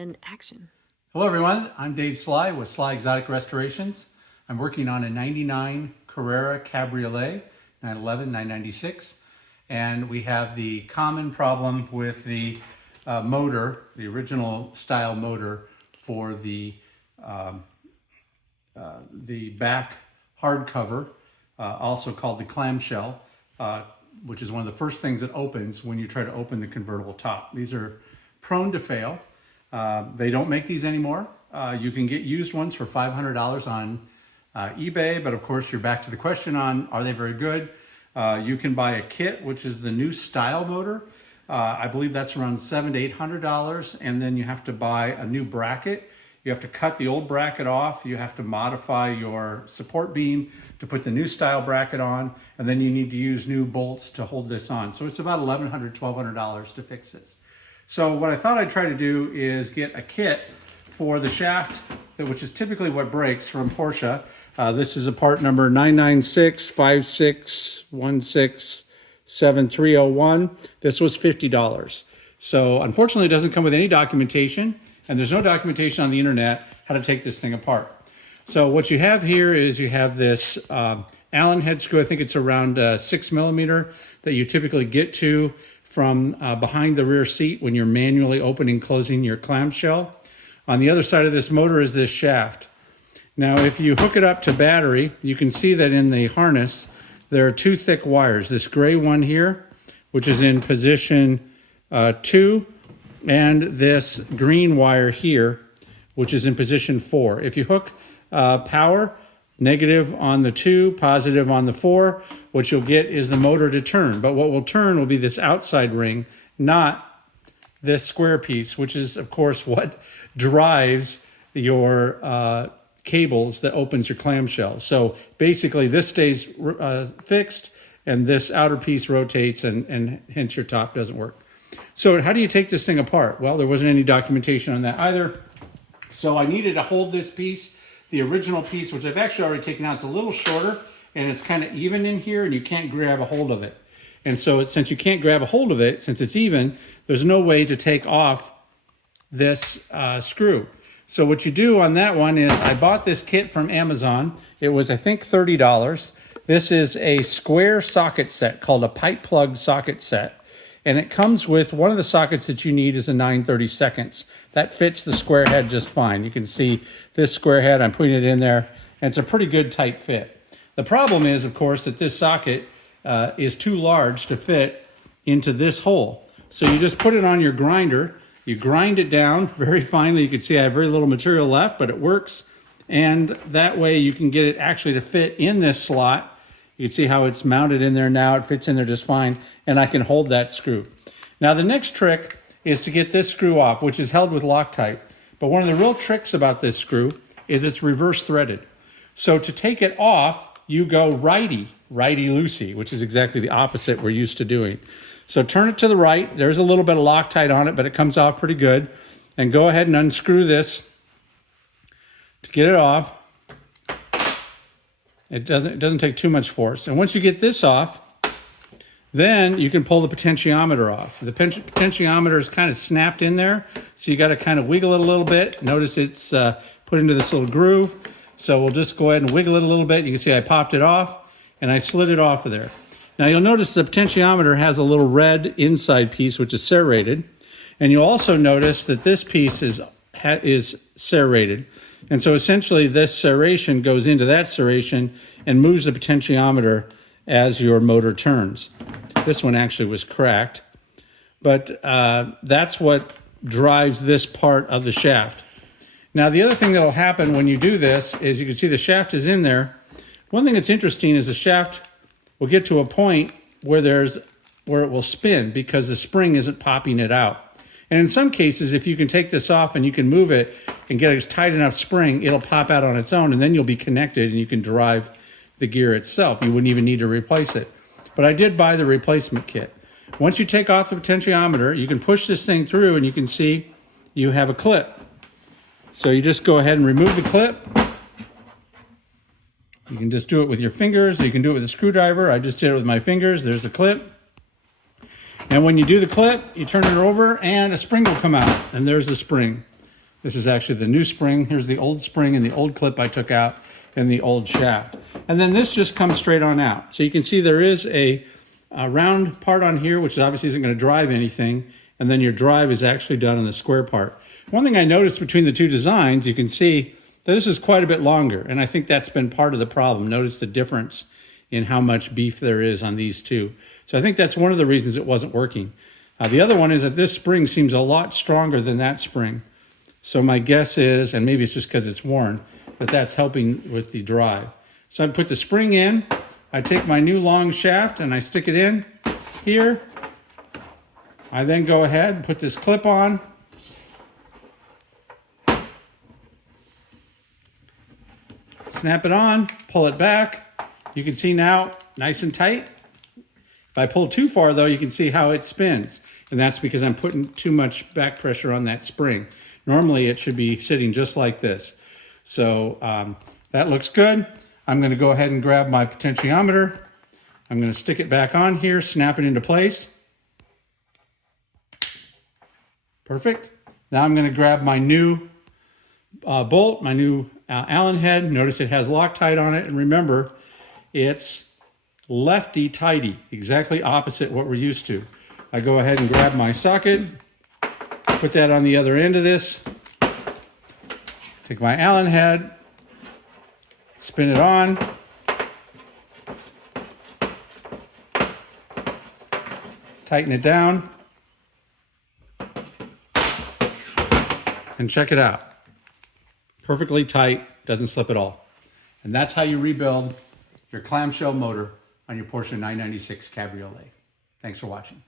And action. Hello everyone, I'm Dave Sly with Sly Exotic Restorations. I'm working on a 99 Carrera Cabriolet, 911, 996. And we have the common problem with the motor, the original style motor for the back hardcover, also called the clamshell, which is one of the first things that opens when you try to open the convertible top. These are prone to fail. They don't make these anymore. You can get used ones for $500 on eBay, but of course you're back to the question on, are they very good? You can buy a kit, which is the new style motor. I believe that's around $700 to $800, and then you have to buy a new bracket. You have to cut the old bracket off. You have to modify your support beam to put the new style bracket on, and then you need to use new bolts to hold this on. So it's about $1,100, $1,200 to fix this. So what I thought I'd try to do is get a kit for the shaft, which is typically what breaks from Porsche. This is a part number 99656167301. This was $50. So unfortunately, it doesn't come with any documentation, and there's no documentation on the internet how to take this thing apart. So what you have here is you have this Allen head screw. I think it's around 6 millimeter that you typically get to from behind the rear seat when you're manually opening and closing your clamshell. On the other side of this motor is this shaft. Now, if you hook it up to battery, you can see that in the harness, there are two thick wires. This gray one here, which is in position 2, and this green wire here, which is in position 4. If you hook power, negative on the 2, positive on the 4, what you'll get is the motor to turn. But what will turn will be this outside ring, not this square piece, which is, of course, what drives your cables that opens your clamshell. So basically, this stays fixed, and this outer piece rotates, and hence your top doesn't work. So how do you take this thing apart? Well, there wasn't any documentation on that either. So I needed to hold this piece, the original piece, which I've actually already taken out. It's a little shorter, and it's kind of even in here, and you can't grab a hold of it. And so since you can't grab a hold of it, since it's even, there's no way to take off this screw. So what you do on that one is, I bought this kit from Amazon. It was, I think, $30. This is a square socket set called a pipe plug socket set. And it comes with one of the sockets that you need is a 9/32. That fits the square head just fine. You can see this square head, I'm putting it in there, and it's a pretty good tight fit. The problem is, of course, that this socket is too large to fit into this hole. So you just put it on your grinder, you grind it down very finely. You can see I have very little material left, but it works. And that way you can get it actually to fit in this slot. You can see how it's mounted in there now. It fits in there just fine, and I can hold that screw. Now the next trick is to get this screw off, which is held with Loctite. But one of the real tricks about this screw is it's reverse threaded. So to take it off, you go righty-loosey, which is exactly the opposite we're used to doing. So turn it to the right. There's a little bit of Loctite on it, but it comes off pretty good. And go ahead and unscrew this to get it off. It doesn't take too much force. And once you get this off, then you can pull the potentiometer off. The potentiometer is kind of snapped in there, so you got to kind of wiggle it a little bit. Notice it's put into this little groove. So we'll just go ahead and wiggle it a little bit. You can see I popped it off, and I slid it off of there. Now you'll notice the potentiometer has a little red inside piece, which is serrated. And you'll also notice that this piece is serrated. And so essentially this serration goes into that serration and moves the potentiometer as your motor turns. This one actually was cracked, but that's what drives this part of the shaft. Now the other thing that will happen when you do this is you can see the shaft is in there. One thing that's interesting is the shaft will get to a point where it will spin because the spring isn't popping it out. And in some cases, if you can take this off and you can move it and get a tight enough spring, it'll pop out on its own, and then you'll be connected and you can drive the gear itself. You wouldn't even need to replace it. But I did buy the replacement kit. Once you take off the potentiometer, you can push this thing through, and you can see you have a clip. So you just go ahead and remove the clip. You can just do it with your fingers, or you can do it with a screwdriver. I just did it with my fingers. There's the clip. And when you do the clip, you turn it over and a spring will come out, and there's the spring. This is actually the new spring. Here's the old spring and the old clip I took out and the old shaft. And then this just comes straight on out. So you can see there is a round part on here, which obviously isn't going to drive anything. And then your drive is actually done on the square part. One thing I noticed between the two designs, you can see that this is quite a bit longer. And I think that's been part of the problem. Notice the difference in how much beef there is on these two. So I think that's one of the reasons it wasn't working. The other one is that this spring seems a lot stronger than that spring. So my guess is, and maybe it's just because it's worn, that that's helping with the drive. So I put the spring in, I take my new long shaft and I stick it in here. I then go ahead and put this clip on. Snap it on, pull it back. You can see now, nice and tight. If I pull too far though, you can see how it spins. And that's because I'm putting too much back pressure on that spring. Normally it should be sitting just like this. So that looks good. I'm going to go ahead and grab my potentiometer. I'm going to stick it back on here, snap it into place. Perfect. Now I'm going to grab my new bolt, my new Allen head. Notice it has Loctite on it. And remember, it's lefty-tighty, exactly opposite what we're used to. I go ahead and grab my socket, put that on the other end of this, take my Allen head, spin it on, tighten it down, and check it out. Perfectly tight, doesn't slip at all. And that's how you rebuild your clamshell motor on your Porsche 996 Cabriolet. Thanks for watching.